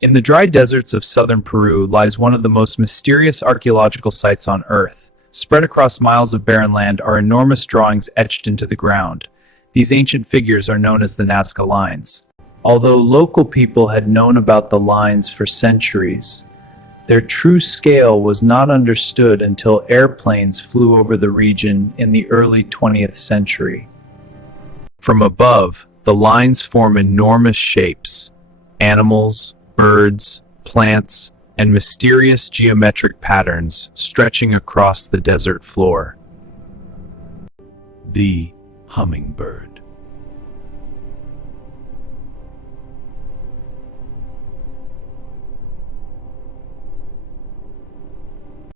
In the dry deserts of southern Peru lies one of the most mysterious archaeological sites on Earth. Spread across miles of barren land are enormous drawings etched into the ground. These ancient figures are known as the Nazca Lines. Although local people had known about the lines for centuries, their true scale was not understood until airplanes flew over the region in the early 20th century. From above, the lines form enormous shapes: animals, birds, plants, and mysterious geometric patterns stretching across the desert floor. The hummingbird.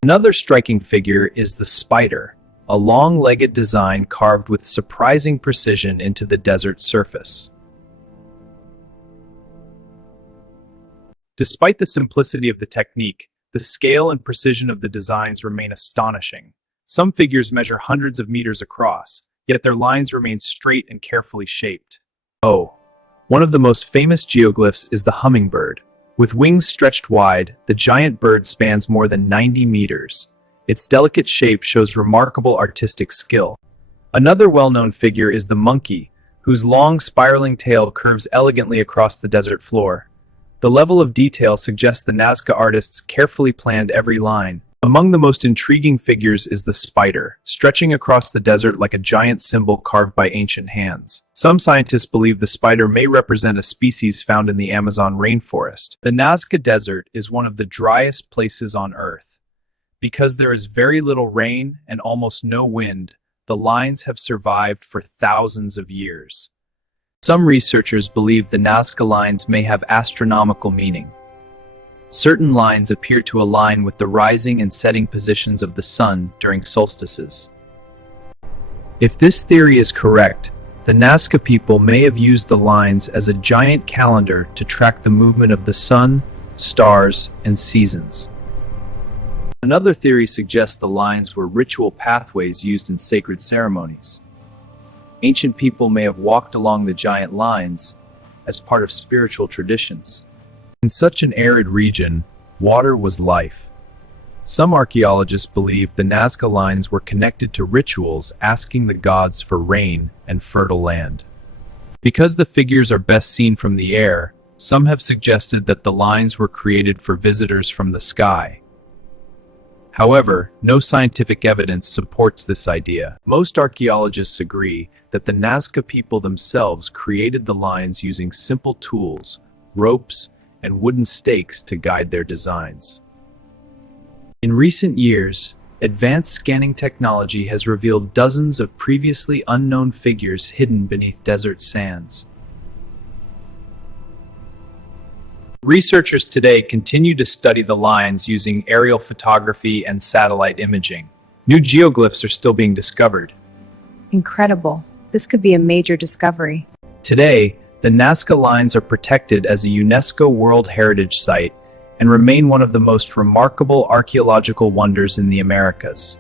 Another striking figure is the spider, a long-legged design carved with surprising precision into the desert surface. Despite the simplicity of the technique, the scale and precision of the designs remain astonishing. Some figures measure hundreds of meters across, yet their lines remain straight and carefully shaped. One of the most famous geoglyphs is the hummingbird. With wings stretched wide, the giant bird spans more than 90 meters. Its delicate shape shows remarkable artistic skill. Another well-known figure is the monkey, whose long spiraling tail curves elegantly across the desert floor. The level of detail suggests the Nazca artists carefully planned every line. Among the most intriguing figures is the spider, stretching across the desert like a giant symbol carved by ancient hands. Some scientists believe the spider may represent a species found in the Amazon rainforest. The Nazca Desert is one of the driest places on Earth. Because there is very little rain and almost no wind, the lines have survived for thousands of years. Some researchers believe the Nazca lines may have astronomical meaning. Certain lines appear to align with the rising and setting positions of the sun during solstices. If this theory is correct, the Nazca people may have used the lines as a giant calendar to track the movement of the sun, stars, and seasons. Another theory suggests the lines were ritual pathways used in sacred ceremonies. Ancient people may have walked along the giant lines as part of spiritual traditions. In such an arid region, water was life. Some archaeologists believe the Nazca lines were connected to rituals asking the gods for rain and fertile land. Because the figures are best seen from the air, some have suggested that the lines were created for visitors from the sky. However, no scientific evidence supports this idea. Most archaeologists agree that the Nazca people themselves created the lines using simple tools, ropes, and wooden stakes to guide their designs. In recent years, advanced scanning technology has revealed dozens of previously unknown figures hidden beneath desert sands. Researchers today continue to study the lines using aerial photography and satellite imaging. New geoglyphs are still being discovered. Incredible. This could be a major discovery. Today, the Nazca lines are protected as a UNESCO World Heritage Site and remain one of the most remarkable archaeological wonders in the Americas.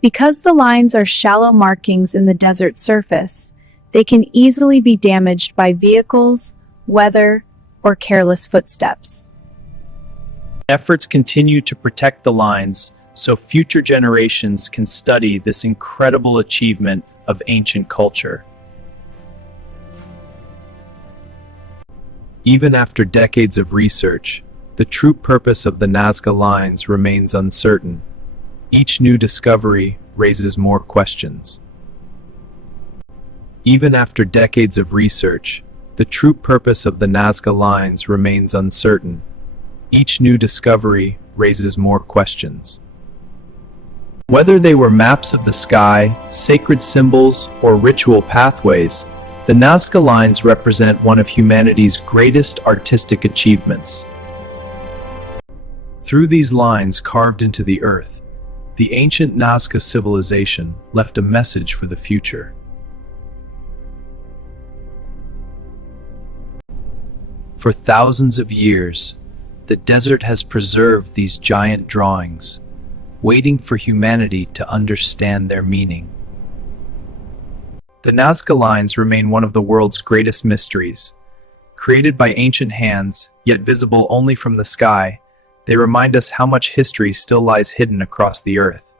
Because the lines are shallow markings in the desert surface, they can easily be damaged by vehicles, weather, or careless footsteps. Efforts continue to protect the lines so future generations can study this incredible achievement of ancient culture. Even after decades of research, the true purpose of the Nazca lines remains uncertain. Each new discovery raises more questions. Even after decades of research, the true purpose of the Nazca lines remains uncertain. Each new discovery raises more questions. Whether they were maps of the sky, sacred symbols, or ritual pathways, the Nazca lines represent one of humanity's greatest artistic achievements. Through these lines carved into the earth, the ancient Nazca civilization left a message for the future. For thousands of years, the desert has preserved these giant drawings, waiting for humanity to understand their meaning. The Nazca lines remain one of the world's greatest mysteries, Created by ancient hands, yet visible only from the sky, they remind us how much history still lies hidden across the earth.